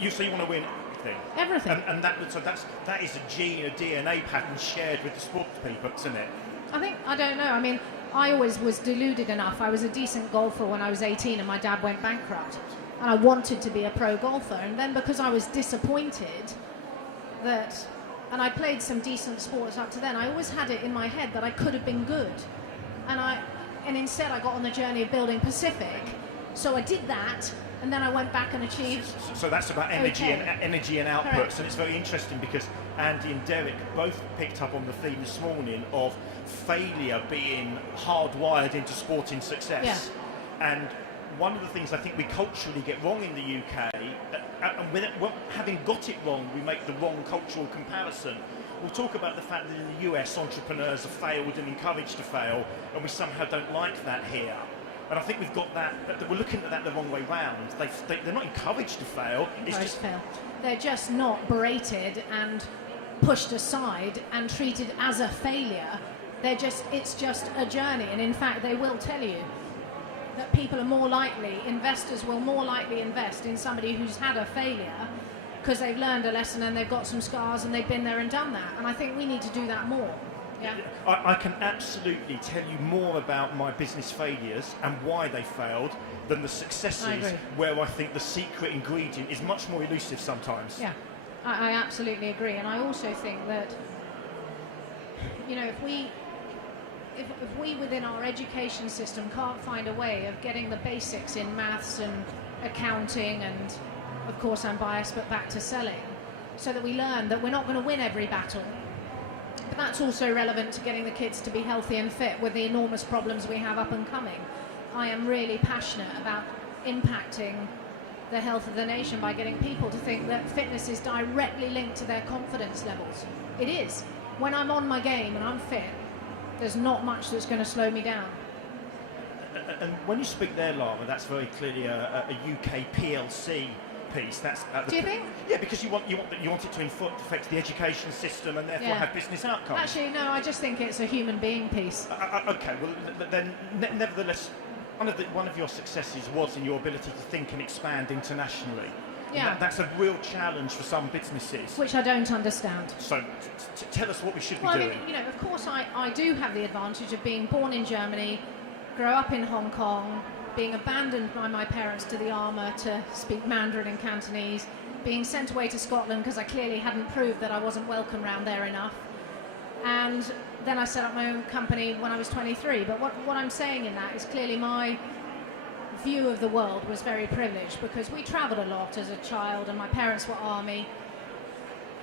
you want to win everything. And that is a gene, a DNA pattern shared with the sports people, isn't it? I don't know. I mean, I always was deluded enough. I was a decent golfer when I was 18 and my dad went bankrupt. And I wanted to be a pro golfer. And then because I was disappointed and I played some decent sports up to then, I always had it in my head that I could have been good. And instead I got on the journey of building Pacific. So I did that, and then I went back and achieved. So that's about energy and outputs. Correct. And it's very interesting because Andy and Derek both picked up on the theme this morning of failure being hardwired into sporting success. Yeah. And one of the things I think we culturally get wrong in the UK, and having got it wrong, we make the wrong cultural comparison. We'll talk about the fact that in the US entrepreneurs have failed and encouraged to fail, and we somehow don't like that here. And I think we've got that, but we're looking at that the wrong way round. They're not encouraged to fail. They're just not berated and pushed aside and treated as a failure. It's just a journey. And in fact, they will tell you that investors will more likely invest in somebody who's had a failure because they've learned a lesson and they've got some scars and they've been there and done that. And I think we need to do that more. Yeah. I can absolutely tell you more about my business failures and why they failed than the successes, where I think the secret ingredient is much more elusive sometimes. Yeah, I absolutely agree. And I also think that, if we within our education system can't find a way of getting the basics in maths and accounting and, of course, I'm biased, but back to selling, so that we learn that we're not going to win every battle. But that's also relevant to getting the kids to be healthy and fit with the enormous problems we have up and coming. I am really passionate about impacting the health of the nation by getting people to think that fitness is directly linked to their confidence levels. It is. When I'm on my game and I'm fit, there's not much that's going to slow me down. And when you speak there, Lara, that's very clearly a UK PLC piece. Do you think? Yeah, because you want it to affect the education system and therefore have business outcomes. Actually, no, I just think it's a human being piece. Okay, well then, nevertheless, one of your successes was in your ability to think and expand internationally. Yeah, that's a real challenge for some businesses, which I don't understand. So, tell us what we should be doing. I mean, of course, I do have the advantage of being born in Germany, grow up in Hong Kong, being abandoned by my parents to the armour to speak Mandarin and Cantonese, being sent away to Scotland because I clearly hadn't proved that I wasn't welcome round there enough. And then I set up my own company when I was 23. But what I'm saying in that is clearly my view of the world was very privileged because we travelled a lot as a child and my parents were army.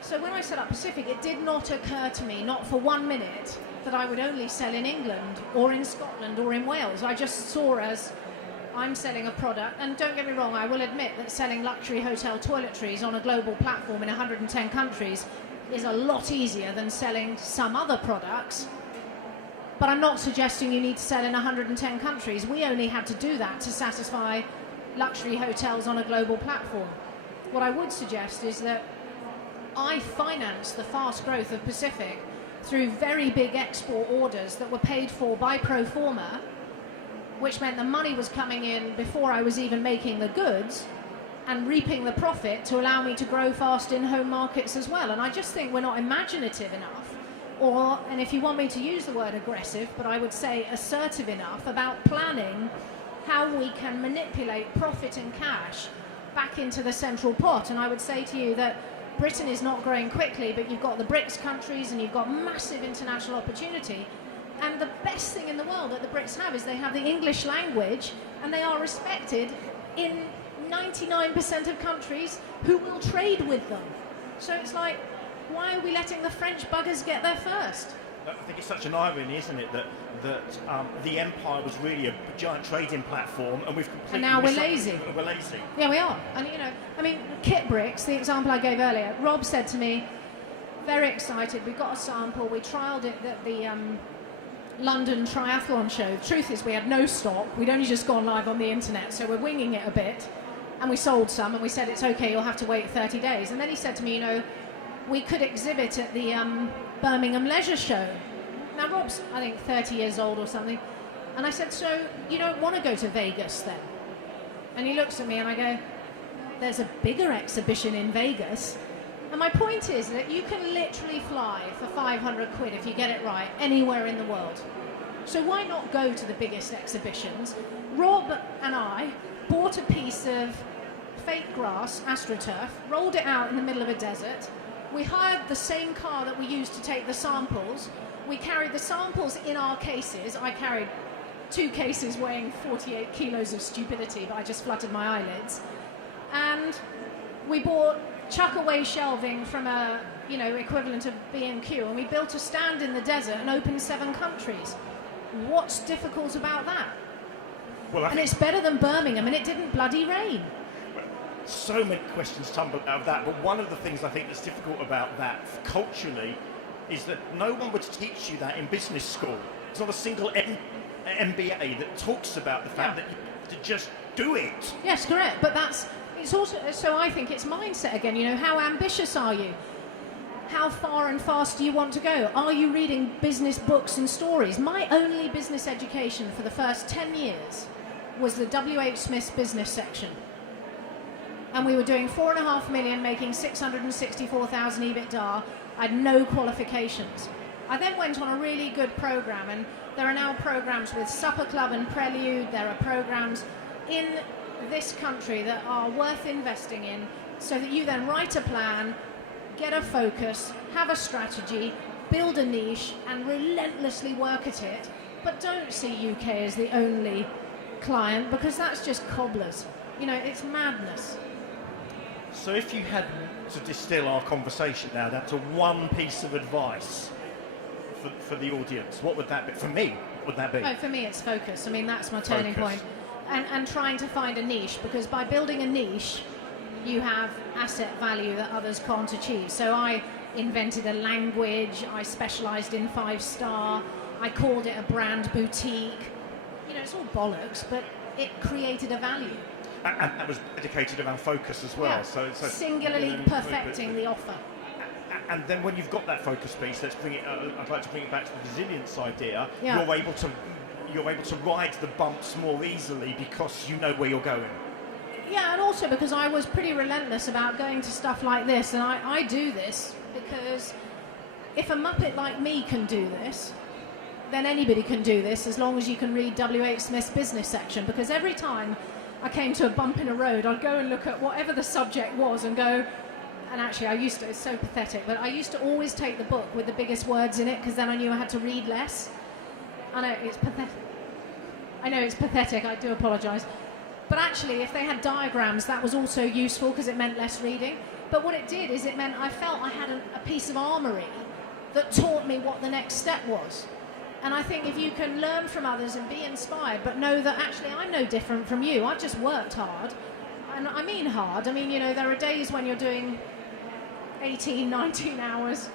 So when I set up Pacific, it did not occur to me, not for 1 minute, that I would only sell in England or in Scotland or in Wales. I just saw as I'm selling a product, and don't get me wrong, I will admit that selling luxury hotel toiletries on a global platform in 110 countries is a lot easier than selling some other products. But I'm not suggesting you need to sell in 110 countries. We only had to do that to satisfy luxury hotels on a global platform. What I would suggest is that I financed the fast growth of Pacific through very big export orders that were paid for by pro forma, which meant the money was coming in before I was even making the goods and reaping the profit to allow me to grow fast in home markets as well. And I just think we're not imaginative enough, and if you want me to use the word aggressive, but I would say assertive enough about planning how we can manipulate profit and cash back into the central pot. And I would say to you that Britain is not growing quickly, but you've got the BRICS countries and you've got massive international opportunity. And the best thing in the world that the Brits have is they have the English language, and they are respected in 99% of countries who will trade with them. So it's like, why are we letting the French buggers get there first? I think it's such an irony, isn't it, that the empire was really a giant trading platform, and we've completely... And now we're lazy. We're lazy. Yeah, we are. And, I mean, kit bricks, the example I gave earlier, Rob said to me, very excited, we got a sample, we trialled it at the London Triathlon show. The truth is we had no stock, we'd only just gone live on the internet, so we're winging it a bit, and we sold some, and we said, it's okay, you'll have to wait 30 days. And then he said to me, we could exhibit at the Birmingham Leisure Show. Now Rob's, I think, 30 years old or something. And I said, so you don't want to go to Vegas then? And he looks at me and I go, there's a bigger exhibition in Vegas. And my point is that you can literally fly for 500 quid if you get it right anywhere in the world. So why not go to the biggest exhibitions? Rob and I bought a piece of fake grass, AstroTurf, rolled it out in the middle of a desert. We hired the same car that we used to take the samples. We carried the samples in our cases. I carried 2 cases weighing 48 kilos of stupidity, but I just fluttered my eyelids. And we bought chuck-away shelving from a, equivalent of B&Q, and we built a stand in the desert and opened 7 countries. What's difficult about that? Well, and it's better than Birmingham, and it didn't bloody rain. So many questions tumble out of that, but one of the things I think that's difficult about that culturally is that no one would teach you that in business school. There's not a single MBA that talks about the fact that you have to just do it. Yes, correct. But it's also, so I think it's mindset again. How ambitious are you? How far and fast do you want to go? Are you reading business books and stories? My only business education for the first 10 years was the W.H. Smith's business section. And we were doing 4.5 million, making 664,000 EBITDA. I had no qualifications. I then went on a really good program, and there are now programs with Supper Club and Prelude. There are programs in this country that are worth investing in, so that you then write a plan, get a focus, have a strategy, build a niche, and relentlessly work at it. But don't see UK as the only client, because that's just cobblers. It's madness. So if you had to distill our conversation now down to one piece of advice for the audience, what would that be? For me, what would that be? Oh, for me, it's focus. That's my turning point. And trying to find a niche, because by building a niche, you have asset value that others can't achieve. So I invented a language, I specialised in 5-star, I called it a brand boutique. It's all bollocks, but it created a value. And that was dedicated around focus as well. Yeah. So singularly perfecting the offer. And then when you've got that focus piece, let's bring it. I'd like to bring it back to the resilience idea. Yeah. You're able to ride the bumps more easily because you know where you're going. Yeah, and also because I was pretty relentless about going to stuff like this, and I do this because if a muppet like me can do this, then anybody can do this, as long as you can read W.H. Smith's business section. Because every time I came to a bump in a road, I'd go and look at whatever the subject was and go, and actually it's so pathetic, but I used to always take the book with the biggest words in it, because then I knew I had to read less. I know it's pathetic, I do apologise. But actually, if they had diagrams, that was also useful, because it meant less reading. But what it did is it meant I felt I had a piece of armoury that taught me what the next step was. And I think if you can learn from others and be inspired, but know that actually I'm no different from you, I've just worked hard. And I mean hard. There are days when you're doing 18, 19 hours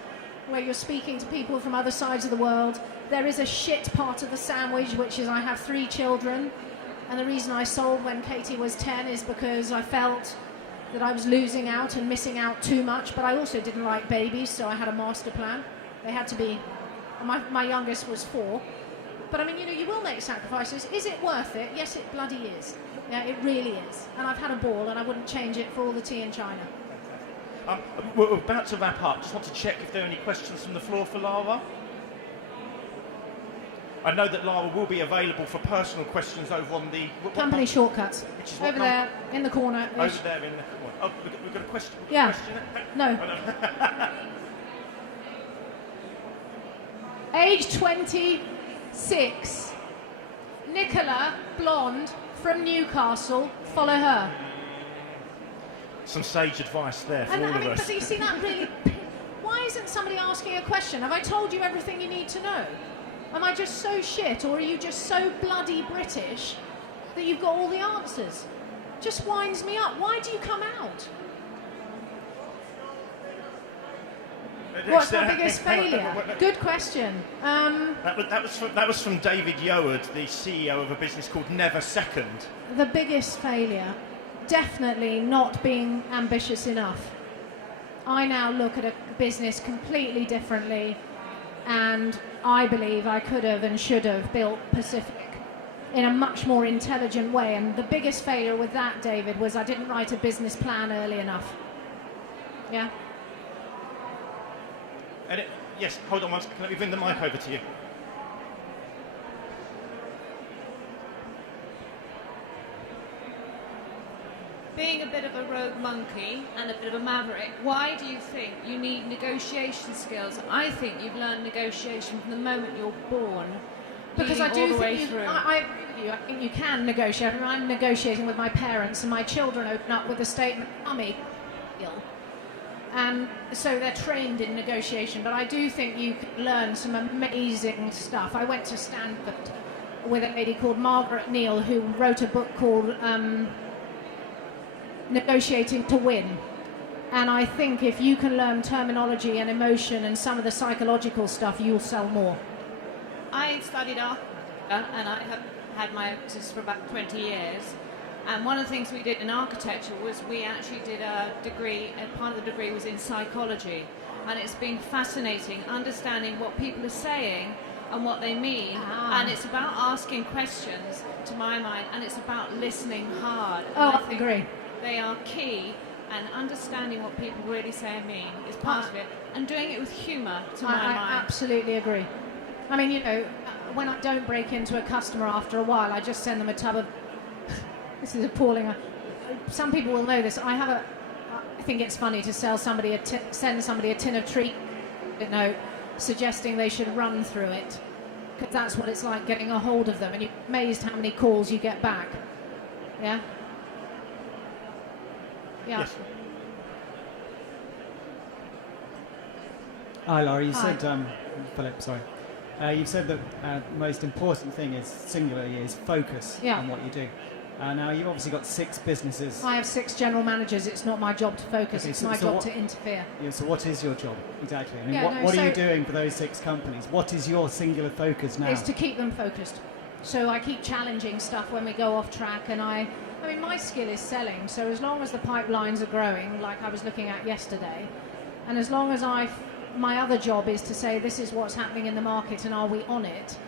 where you're speaking to people from other sides of the world. There is a shit part of the sandwich, which is I have 3 children. And the reason I sold when Katie was 10 is because I felt that I was losing out and missing out too much. But I also didn't like babies, so I had a master plan. They had to be... My youngest was 4. But you will make sacrifices. Is it worth it? Yes, it bloody is. Yeah, it really is. And I've had a ball, and I wouldn't change it for all the tea in China. We're about to wrap up. Just want to check if there are any questions from the floor for Lara. I know that Lara will be available for personal questions over on the... Company shortcuts. Which is over there, in the corner. Over there in the corner. Oh, we've got a question. Yeah. No. Oh, no. Age 26. Nicola, blonde, from Newcastle. Follow her. Some sage advice there for all of us. But you see that really... Why isn't somebody asking a question? Have I told you everything you need to know? Am I just so shit, or are you just so bloody British that you've got all the answers? Just winds me up. Why do you come out? What's my biggest failure? Good question. That was from David Yoward, the CEO of a business called Never Second. The biggest failure, definitely not being ambitious enough. I now look at a business completely differently, and I believe I could have and should have built Pacific in a much more intelligent way. And the biggest failure with that, David, was I didn't write a business plan early enough. Yeah? Yes, hold on once. Let me bring the mic over to you. Being a bit of a rogue monkey and a bit of a maverick, why do you think you need negotiation skills? I think you've learned negotiation from the moment you're born. Because I do think I agree with you. I think you can negotiate. I mean, I'm negotiating with my parents, and my children open up with a statement, "Mummy, ill." And so they're trained in negotiation. But I do think you can learn some amazing stuff. I went to Stanford with a lady called Margaret Neal, who wrote a book called Negotiating to Win. And I think if you can learn terminology and emotion and some of the psychological stuff, you'll sell more. I studied architecture, and I have had my practice for about 20 years. And one of the things we did in architecture was we actually did a degree, and part of the degree was in psychology. And it's been fascinating understanding what people are saying and what they mean. And it's about asking questions, to my mind, and it's about listening hard. And I agree. They are key, and understanding what people really say and mean is part of it, and doing it with humour, to my mind. I absolutely agree. I mean, you know, when I don't break into a customer after a while, I just send them a tub of... This is appalling. Some people will know this. I think it's funny to send somebody a tin of treat note suggesting they should run through it, because that's what it's like getting a hold of them, and you're amazed how many calls you get back. Yeah? Yeah. Yes. Hi, Lara. You said, Philip, sorry. You said that the most important thing is singularly is focus on what you do. Now you've obviously got 6 businesses. I have 6 general managers. It's not my job to focus. It's my job to interfere. Yeah, so what is your job exactly? I mean, what are you doing for those 6 companies? What is your singular focus now? It's to keep them focused. So I keep challenging stuff when we go off track, and I mean, my skill is selling. So as long as the pipelines are growing, like I was looking at yesterday, and as long as my other job is to say this is what's happening in the market and are we on it,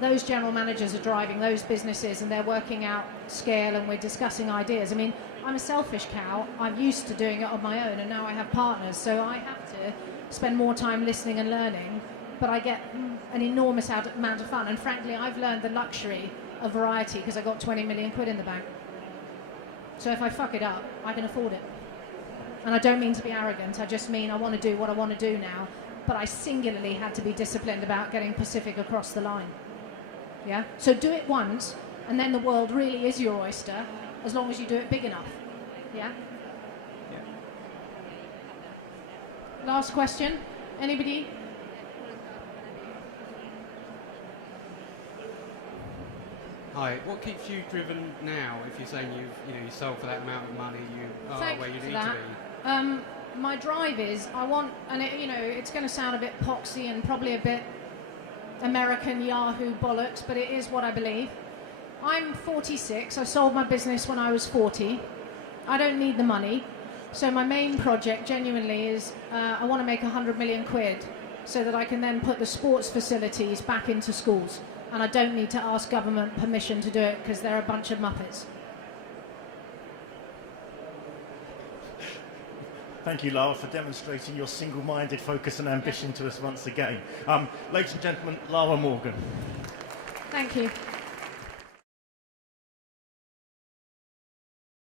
those general managers are driving those businesses, and they're working out scale, and we're discussing ideas. I mean, I'm a selfish cow. I'm used to doing it on my own, and now I have partners, so I have to spend more time listening and learning, but I get an enormous amount of fun. And frankly, I've learned the luxury of variety because I got 20 million quid in the bank. So if I fuck it up, I can afford it. And I don't mean to be arrogant, I just mean I want to do what I want to do now, but I singularly had to be disciplined about getting Pacific across the line. Yeah? So do it once, and then the world really is your oyster, as long as you do it big enough. Yeah? Yeah. Last question. Anybody? Hi. What keeps you driven now? If you're saying you sold for that amount of money, you are where you need to be. My drive is I want, and it's going to sound a bit poxy and probably a bit American Yahoo bollocks, but it is what I believe. I'm 46. I sold my business when I was 40. I don't need the money. So my main project genuinely is I want to make 100 million quid so that I can then put the sports facilities back into schools. And I don't need to ask government permission to do it because they're a bunch of muppets. Thank you, Lara, for demonstrating your single-minded focus and ambition to us once again. Ladies and gentlemen, Lara Morgan. Thank you.